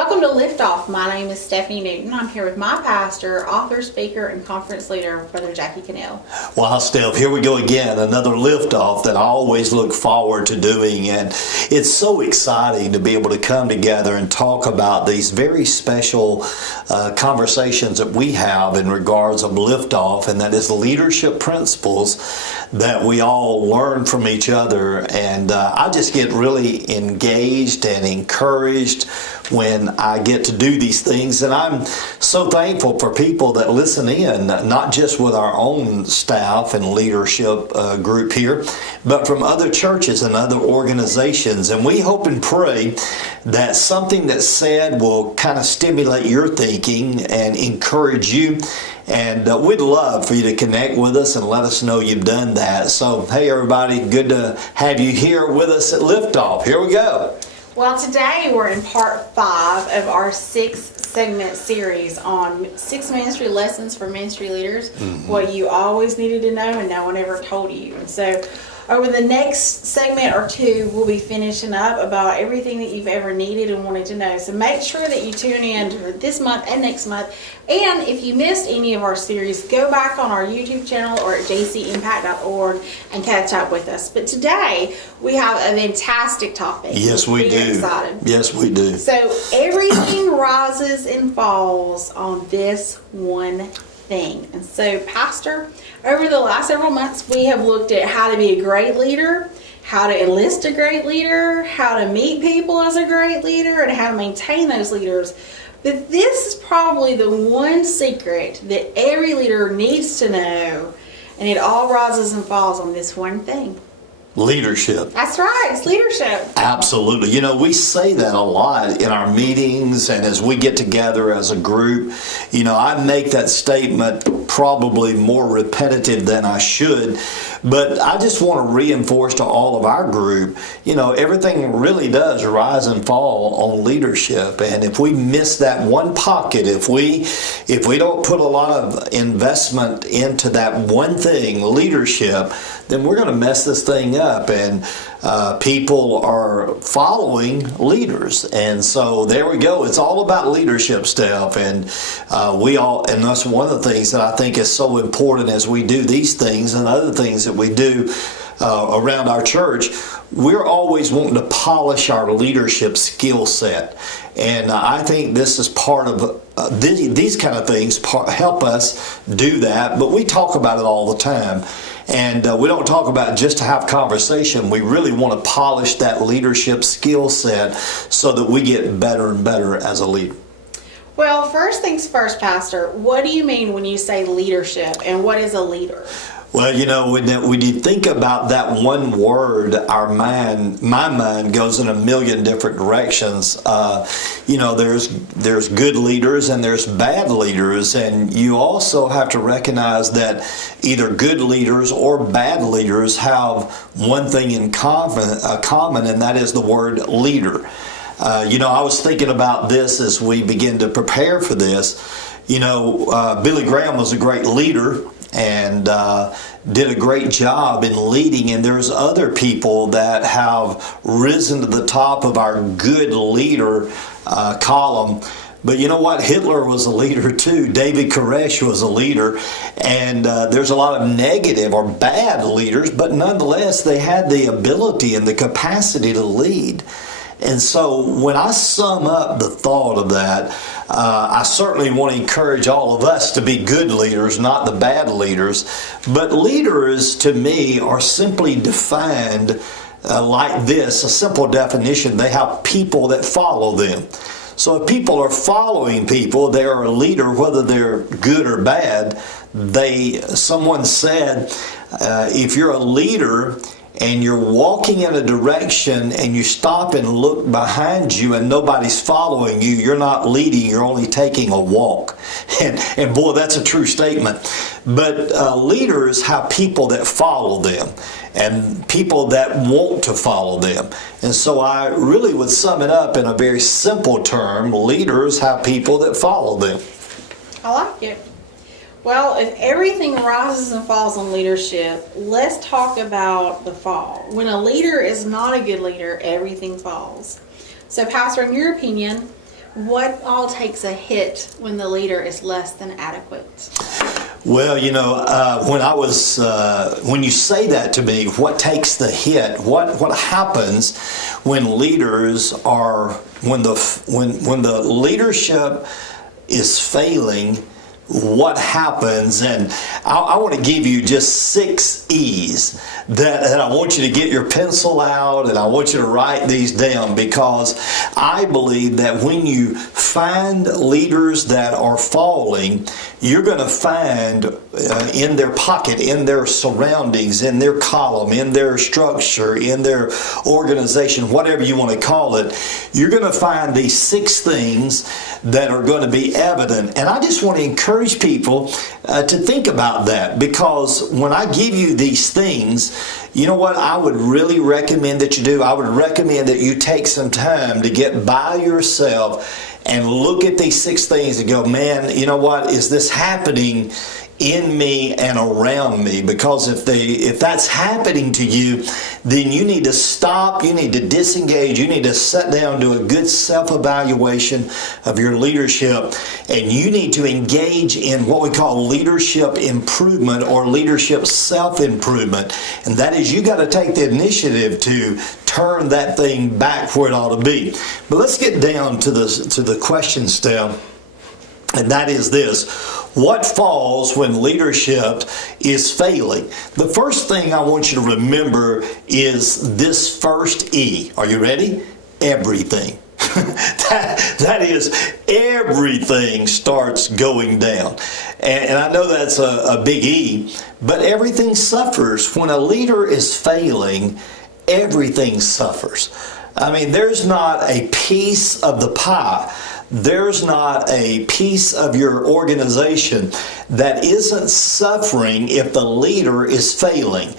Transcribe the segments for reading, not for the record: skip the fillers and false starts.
Welcome to Liftoff. My name is Stephanie Newton. I'm here with my pastor, author, speaker, and conference leader, Brother Jacky Connell. Well, Steph, here we go again, another Liftoff that I always look forward to doing. And it's so exciting to be able to come together and talk about these very special conversations that we have in regards of Liftoff, and that is the leadership principles that we all learn from each other. And I just get really engaged and encouraged when I get to do these things. And I'm so thankful for people that listen in, not just with our own staff and leadership group here, but from other churches and other organizations. And we hope and pray that something that's said will kind of stimulate your thinking and encourage you. And we'd love for you to connect with us and let us know you've done that. So, hey everybody, good to have you here with us at Liftoff. Here we go. Well, today we're in part 5 of our 6-segment series on 6 ministry lessons for ministry leaders, what you always needed to know and no one ever told you. And so over the next segment or two, we'll be finishing up about everything that you've ever needed and wanted to know. So make sure that you tune in for this month and next month. And if you missed any of our series, go back on our YouTube channel or at jcimpact.org and catch up with us. But today, we have a fantastic topic. Yes, we do. Excited. Yes, we do. So everything rises and falls on this one thing. And so, Pastor, over the last several months, we have looked at how to be a great leader, how to enlist a great leader, how to meet people as a great leader, and how to maintain those leaders. But this is probably the one secret that every leader needs to know, and it all rises and falls on this one thing. Leadership. That's right, it's leadership. Absolutely. You know, we say that a lot in our meetings and as we get together as a group. You know, I make that statement probably more repetitive than I should, but I just want to reinforce to all of our group, you know, everything really does rise and fall on leadership. And if we miss that one pocket, if we don't put a lot of investment into that one thing, leadership, then we're going to mess this thing up. And people are following leaders. And so there we go. It's all about leadership stuff. And and that's one of the things that I think is so important as we do these things and other things that we do around our church. We're always wanting to polish our leadership skill set. And I think this is part of these kind of things help us do that. But we talk about it all the time. And we don't talk about just to have conversation. We really want to polish that leadership skill set so that we get better and better as a leader. Well, first things first, Pastor, what do you mean when you say leadership, and what is a leader? Well, you know, when you think about that one word, my mind goes in a million different directions. You know, there's good leaders and there's bad leaders, and you also have to recognize that either good leaders or bad leaders have one thing in common, and that is the word leader. You know, I was thinking about this as we begin to prepare for this. You know, Billy Graham was a great leader and did a great job in leading, and there's other people that have risen to the top of our good leader column. But you know what? Hitler was a leader too. David Koresh was a leader. And there's a lot of negative or bad leaders, but nonetheless, they had the ability and the capacity to lead. And so when I sum up the thought of that, I certainly want to encourage all of us to be good leaders, not the bad leaders. But leaders, to me, are simply defined like this, a simple definition. They have people that follow them. So if people are following people, they are a leader, whether they're good or bad. Someone said, if you're a leader and you're walking in a direction and you stop and look behind you and nobody's following you, you're not leading, you're only taking a walk. And boy, that's a true statement. But leaders have people that follow them and people that want to follow them. And so I really would sum it up in a very simple term. Leaders have people that follow them. I like it. Well, if everything rises and falls on leadership, let's talk about the fall. When a leader is not a good leader, everything falls. So, Pastor, in your opinion, what all takes a hit when the leader is less than adequate? Well, when you say that to me, what takes the hit? What happens when leaders are when the leadership is failing? What happens? And I want to give you just 6 E's that I want you to get your pencil out and I want you to write these down, because I believe that when you find leaders that are falling, you're going to find in their pocket, in their surroundings, in their column, in their structure, in their organization, whatever you want to call it, you're going to find these 6 things that are going to be evident. And I just want to encourage people to think about that, because when I give you these things, you know what I would really recommend that you do? I would recommend that you take some time to get by yourself and look at these 6 things and go, man, you know what? Is this happening in me and around me? Because if that's happening to you, then you need to stop, you need to disengage, you need to sit down, do a good self-evaluation of your leadership, and you need to engage in what we call leadership improvement or leadership self-improvement. And that is, you got to take the initiative to turn that thing back where it ought to be. But let's get down to the question step. And that is this: what falls when leadership is failing? The first thing I want you to remember is this first E. Are you ready? Everything. that is, everything starts going down. And I know that's a big E, but everything suffers. When a leader is failing, everything suffers. I mean, there's not a piece of the pie, there's not a piece of your organization that isn't suffering if the leader is failing.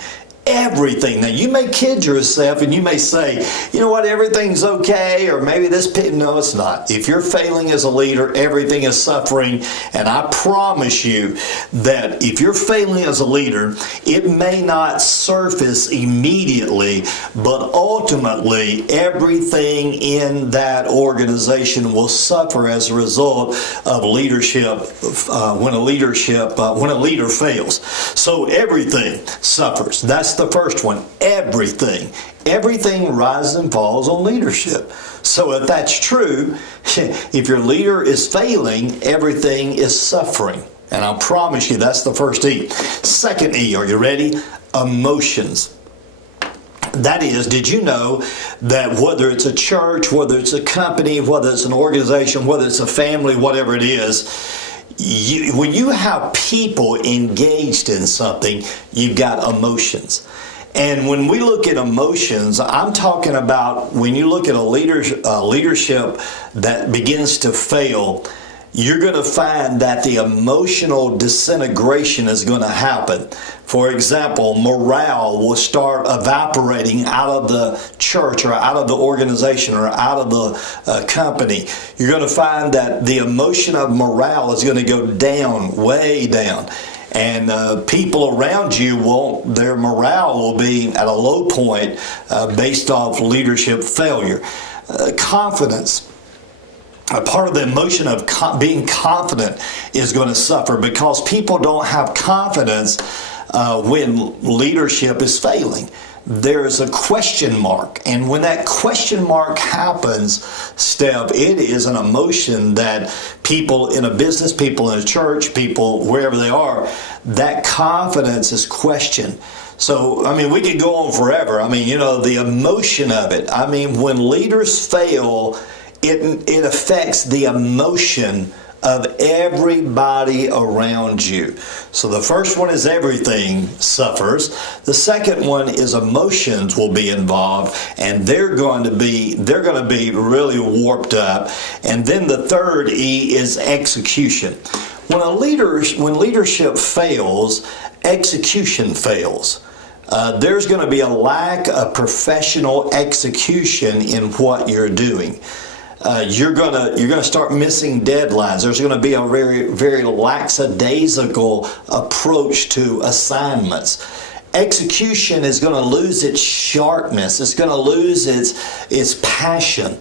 Everything. Now, you may kid yourself and you may say, you know what, everything's okay, or maybe no, it's not. If you're failing as a leader, everything is suffering. And I promise you that if you're failing as a leader, it may not surface immediately, but ultimately everything in that organization will suffer as a result of leadership when a leader fails. So everything suffers. That's the first one. Everything rises and falls on leadership. So if that's true, if your leader is failing, everything is suffering. And I promise you, that's the first E. Second E, are you ready? Emotions. That is, did you know that whether it's a church, whether it's a company, whether it's an organization, whether it's a family, whatever it is, when you have people engaged in something, you've got emotions. And when we look at emotions, I'm talking about when you look at a leadership that begins to fail, you're going to find that the emotional disintegration is going to happen. For example, morale will start evaporating out of the church or out of the organization or out of the company. You're going to find that the emotion of morale is going to go down, way down. And people around you their morale will be at a low point based off leadership failure. Confidence. A part of the emotion of being confident is going to suffer because people don't have confidence when leadership is failing. There's a question mark. And when that question mark happens, Steph, it is an emotion that people in a business, people in a church, people wherever they are, that confidence is questioned. So, I mean, we could go on forever. I mean, the emotion of it. I mean, when leaders fail, it affects the emotion of everybody around you. So the first one is everything suffers. The second one is emotions will be involved, and they're going to be really warped up. And then the third E is execution. When leadership fails, execution fails. There's going to be a lack of professional execution in what you're doing. You're gonna start missing deadlines. There's going to be a very, very lackadaisical approach to assignments. Execution is going to lose its sharpness. It's going to lose its passion.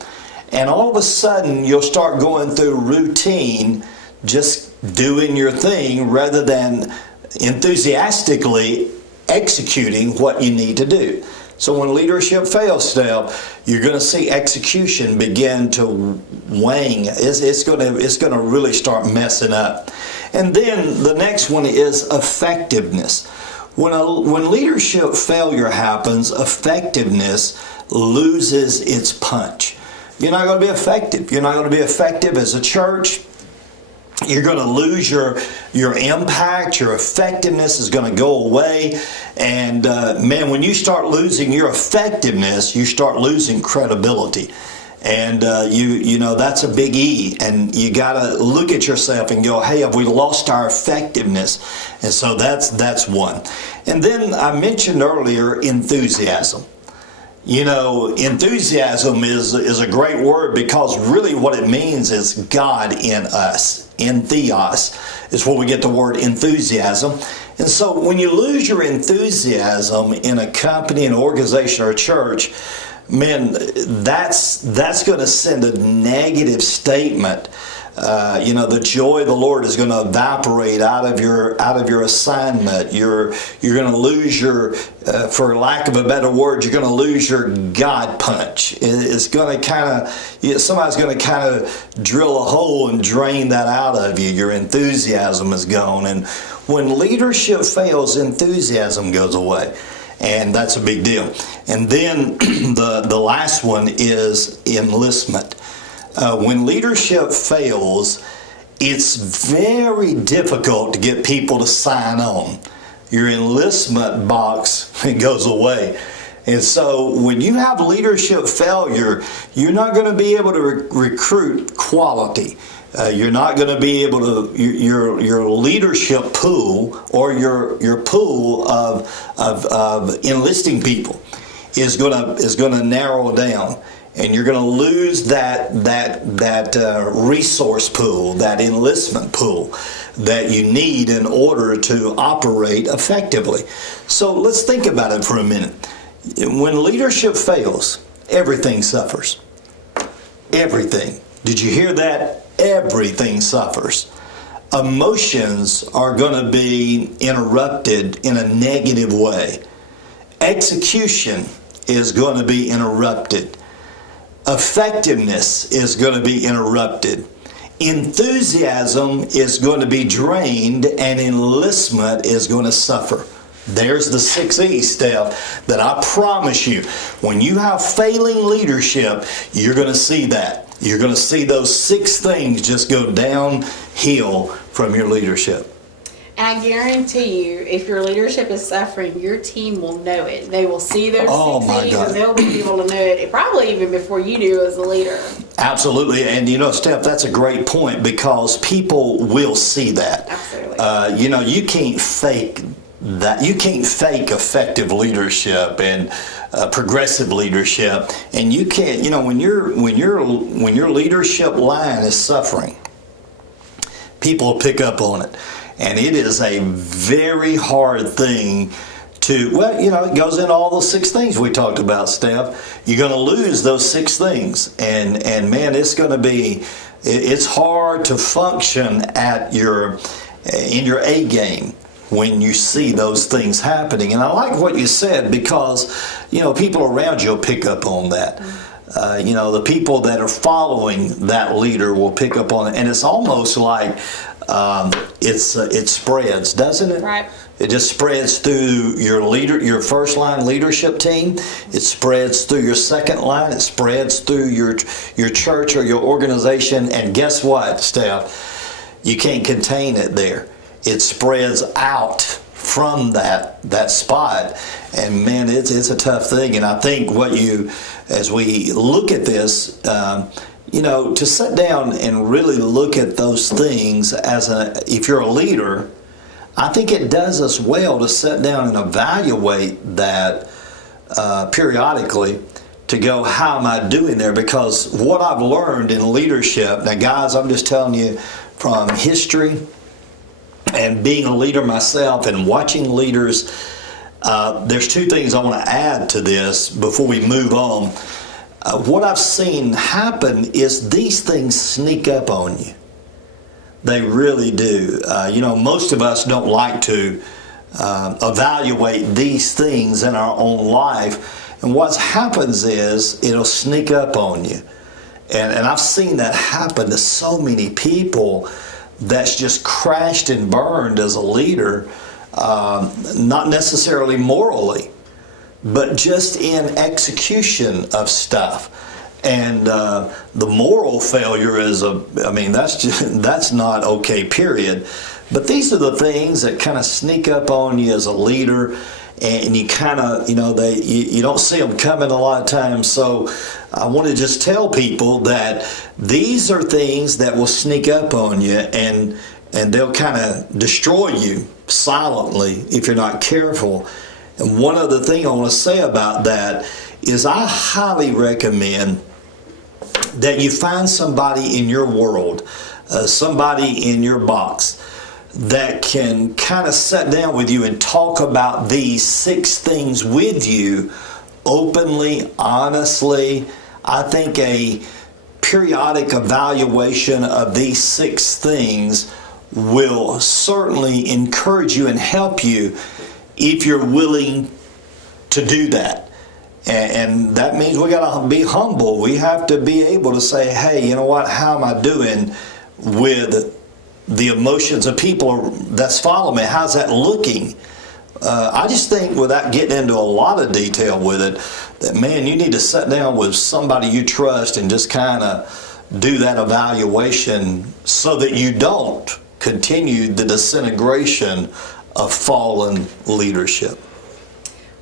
And all of a sudden, you'll start going through routine, just doing your thing rather than enthusiastically executing what you need to do. So when leadership fails, Steph, you're going to see execution begin to wane. It's going to really start messing up. And then the next one is effectiveness. When leadership failure happens, effectiveness loses its punch. You're not going to be effective. You're not going to be effective as a church. You're going to lose your impact. Your effectiveness is going to go away. And man, when you start losing your effectiveness, you start losing credibility. And you know that's a big E. And you got to look at yourself and go, hey, have we lost our effectiveness? And so that's one. And then I mentioned earlier enthusiasm. You know, enthusiasm is a great word because really what it means is God in us. In theos is where we get the word enthusiasm. And so when you lose your enthusiasm in a company, an organization, or a church, man, that's going to send a negative statement. You know, the joy of the Lord is going to evaporate out of your assignment. You're going to lose your, for lack of a better word, you're going to lose your God punch. It's going to somebody's going to kind of drill a hole and drain that out of you. Your enthusiasm is gone. And when leadership fails, enthusiasm goes away. And that's a big deal. And then the last one is enlistment. When leadership fails, it's very difficult to get people to sign on. Your enlistment box goes away. And so when you have leadership failure, you're not going to be able to recruit quality. You're not going to be able to, your leadership pool or your pool of enlisting people is going to narrow down. And you're going to lose that resource pool, that enlistment pool that you need in order to operate effectively. So let's think about it for a minute. When leadership fails, everything suffers. Everything. Did you hear that? Everything suffers. Emotions are going to be interrupted in a negative way. Execution is going to be interrupted. Effectiveness is going to be interrupted. Enthusiasm is going to be drained, and enlistment is going to suffer. There's the 6 E's, Steph, that I promise you, when you have failing leadership, you're going to see that. You're going to see those 6 things just go downhill from your leadership. And I guarantee you, if your leadership is suffering, your team will know it. They will see those 6 E's, and they'll be able to know it, probably even before you do as a leader. Absolutely. And you know, Steph, that's a great point because people will see that. Absolutely. You know, you can't fake that. You can't fake effective leadership and progressive leadership. And you can't, you know, when your leadership line is suffering, people will pick up on it. And it is a very hard thing to, well, you know, it goes into all those 6 things we talked about, Steph. You're going to lose those 6 things. And man, it's going to be, it's hard to function in your A game when you see those things happening. And I like what you said because, you know, people around you will pick up on that. You know, the people that are following that leader will pick up on it. And it's almost like, it spreads, doesn't it? Right. It just spreads through your first line leadership team. It spreads through your second line. It spreads through your church or your organization. And guess what, Steph? You can't contain it there. It spreads out from that spot. And man, it's a tough thing. And I think as we look at this, you know, to sit down and really look at those things if you're a leader, I think it does us well to sit down and evaluate that periodically to go, how am I doing there? Because what I've learned in leadership, now guys, I'm just telling you from history and being a leader myself and watching leaders, there's 2 things I want to add to this before we move on. what I've seen happen is these things sneak up on you. They really do. Most of us don't like to evaluate these things in our own life. And what happens is it'll sneak up on you. And I've seen that happen to so many people that's just crashed and burned as a leader, not necessarily morally, but just in execution of stuff. And the moral failure that's not okay, period. But these are the things that kind of sneak up on you as a leader, and you kind of, you don't see them coming a lot of times. So I want to just tell people that these are things that will sneak up on you, and they'll kind of destroy you silently if you're not careful. And one other thing I want to say about that is I highly recommend that you find somebody in your world, somebody in your box that can kind of sit down with you and talk about these 6 things with you openly, honestly. I think a periodic evaluation of these 6 things will certainly encourage you and help you if you're willing to do that. And that means we got to be humble. We have to be able to say, hey, you know what, how am I doing with the emotions of people that's following me? How's that looking? I just think, without getting into a lot of detail with it, that, man, you need to sit down with somebody you trust and just kind of do that evaluation so that you don't continue the disintegration of fallen leadership.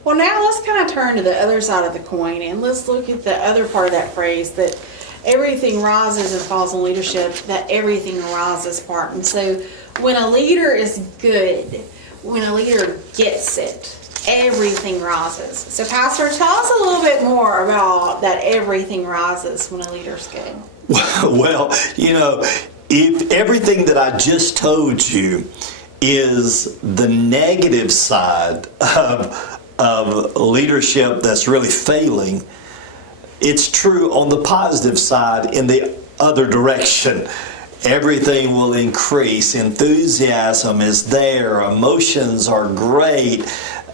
Well, now let's kind of turn to the other side of the coin, and let's look at the other part of that phrase, that everything rises and falls in leadership, that everything rises part. And so when a leader is good, when a leader gets it, everything rises. So Pastor, tell us a little bit more about that everything rises when a leader's good. Well, if everything that I just told you is the negative side of leadership that's really failing, it's true on the positive side in the other direction. Everything will increase. Enthusiasm is there. Emotions are great.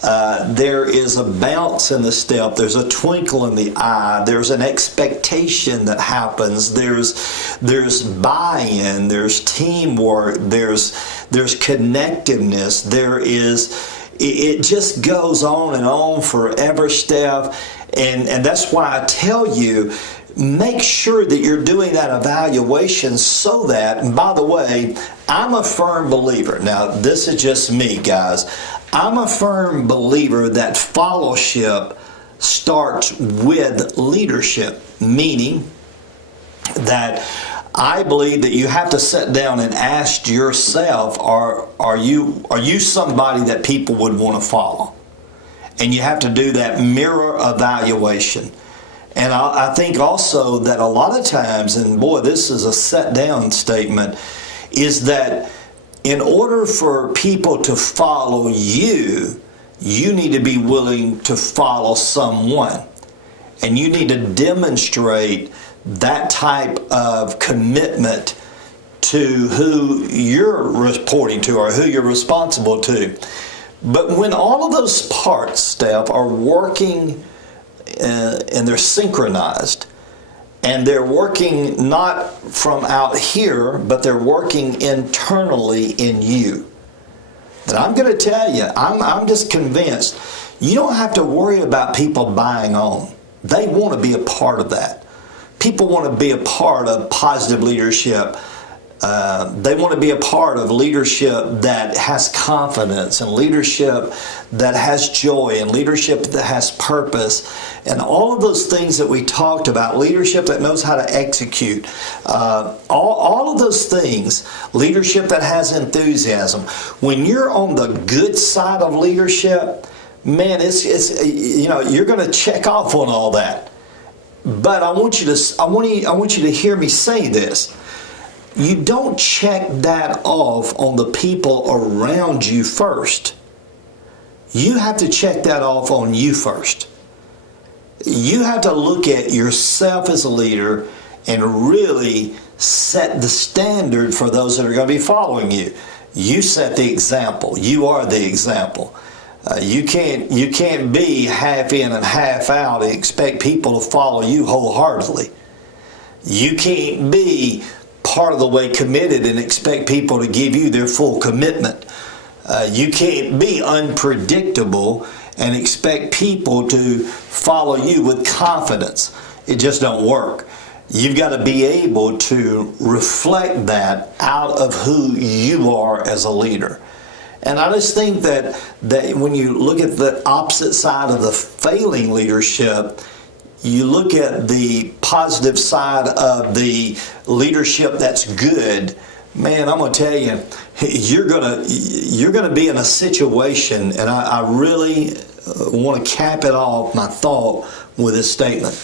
There is a bounce in the step. There's a twinkle in the eye. There's an expectation that happens. There's buy-in. There's teamwork. There's connectedness. It just goes on forever, Steph. And that's why I tell you, make sure that you're doing that evaluation so that, and by the way, I'm a firm believer. Now, this is just me, guys. I'm a firm believer that fellowship starts with leadership, meaning that I believe that you have to sit down and ask yourself, are you somebody that people would want to follow? And you have to do that mirror evaluation. And I think also that a lot of times, and boy, this is a set down statement, is that in order for people to follow you, you need to be willing to follow someone. And you need to demonstrate that type of commitment to who you're reporting to or who you're responsible to. But when all of those parts, Steph, are working and they're synchronized, and they're working not from out here, but they're working internally in you, then I'm going to tell you, I'm just convinced you don't have to worry about people buying on. They want to be a part of that. People want to be a part of positive leadership. They want to be a part of leadership that has confidence, and leadership that has joy, and leadership that has purpose, and all of those things that we talked about, leadership that knows how to execute, all of those things, leadership that has enthusiasm. When you're on the good side of leadership, man, you're going to check off on all that. But I want you to hear me say this. You don't check that off on the people around you first. You have to check that off on you first. You have to look at yourself as a leader and really set the standard for those that are going to be following you. You set the example. You are the example. You can't be half in and half out and expect people to follow you wholeheartedly. You can't be part of the way committed and expect people to give you their full commitment. You can't be unpredictable and expect people to follow you with confidence. It just don't work. You've got to be able to reflect that out of who you are as a leader. And I just think that when you look at the opposite side of the failing leadership, you look at the positive side of the leadership that's good. Man, I'm going to tell you, you're going to be in a situation, and I really want to cap it off my thought with this statement.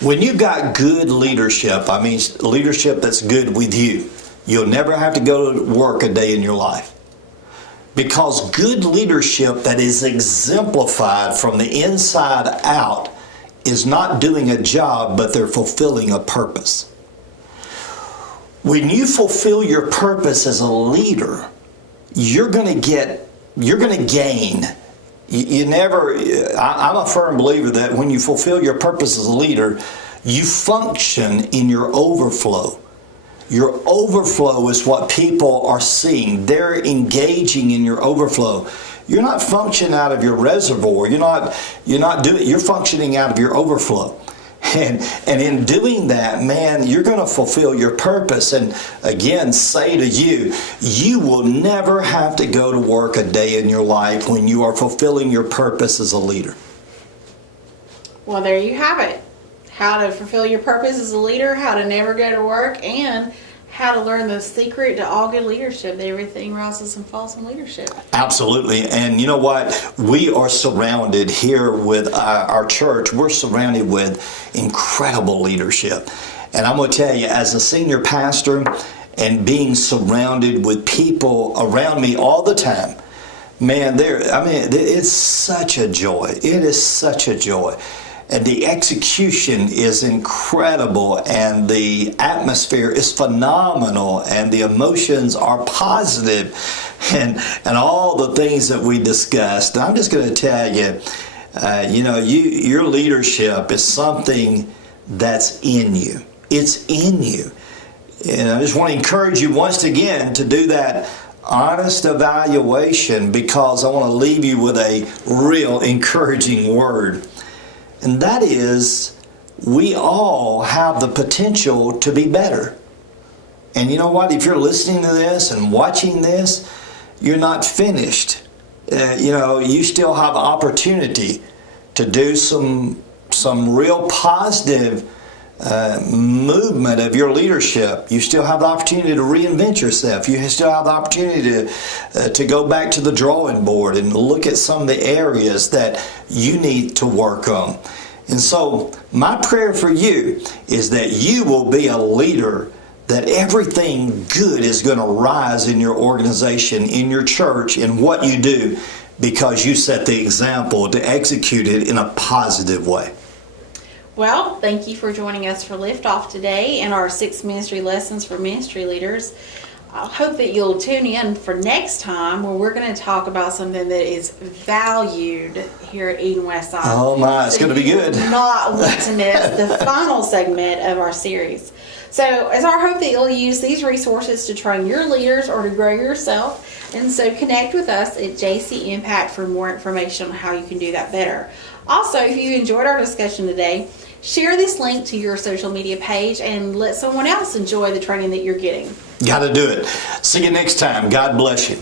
When you've got good leadership, I mean leadership that's good with you, you'll never have to go to work a day in your life. Because good leadership that is exemplified from the inside out is not doing a job, but they're fulfilling a purpose. When you fulfill your purpose as a leader, you're going to gain. I'm a firm believer that when you fulfill your purpose as a leader, you function in your overflow. Your overflow is what people are seeing. They're engaging in your overflow. You're not functioning out of your reservoir. You're functioning out of your overflow. And in doing that, man, you're going to fulfill your purpose. And again, say to you, you will never have to go to work a day in your life when you are fulfilling your purpose as a leader. Well, there you have it. How to fulfill your purpose as a leader, how to never go to work, and how to learn the secret to all good leadership, that everything rises and falls in leadership. Absolutely. And you know what? We are surrounded here with our church. We're surrounded with incredible leadership. And I'm going to tell you, as a senior pastor and being surrounded with people around me all the time, man, it's such a joy. It is such a joy. And the execution is incredible, and the atmosphere is phenomenal, and the emotions are positive, and all the things that we discussed. And I'm just going to tell you, your leadership is something that's in you. It's in you. And I just want to encourage you once again to do that honest evaluation, because I want to leave you with a real encouraging word. And that is, we all have the potential to be better. And you know what? If you're listening to this and watching this, you're not finished. You still have opportunity to do some real positive movement of your leadership. You still have the opportunity to reinvent yourself. You still have the opportunity to go back to the drawing board and look at some of the areas that you need to work on. And so my prayer for you is that you will be a leader, that everything good is going to rise in your organization, in your church, in what you do, because you set the example to execute it in a positive way. Well, thank you for joining us for Liftoff today and our 6 ministry lessons for ministry leaders. I hope that you'll tune in for next time, where we're going to talk about something that is valued here at Eden Westside. Oh my, it's going to be good. You will not want to miss the final segment of our series. So it's our hope that you'll use these resources to train your leaders or to grow yourself. And so connect with us at JC Impact for more information on how you can do that better. Also, if you enjoyed our discussion today, share this link to your social media page and let someone else enjoy the training that you're getting. Got to do it. See you next time. God bless you.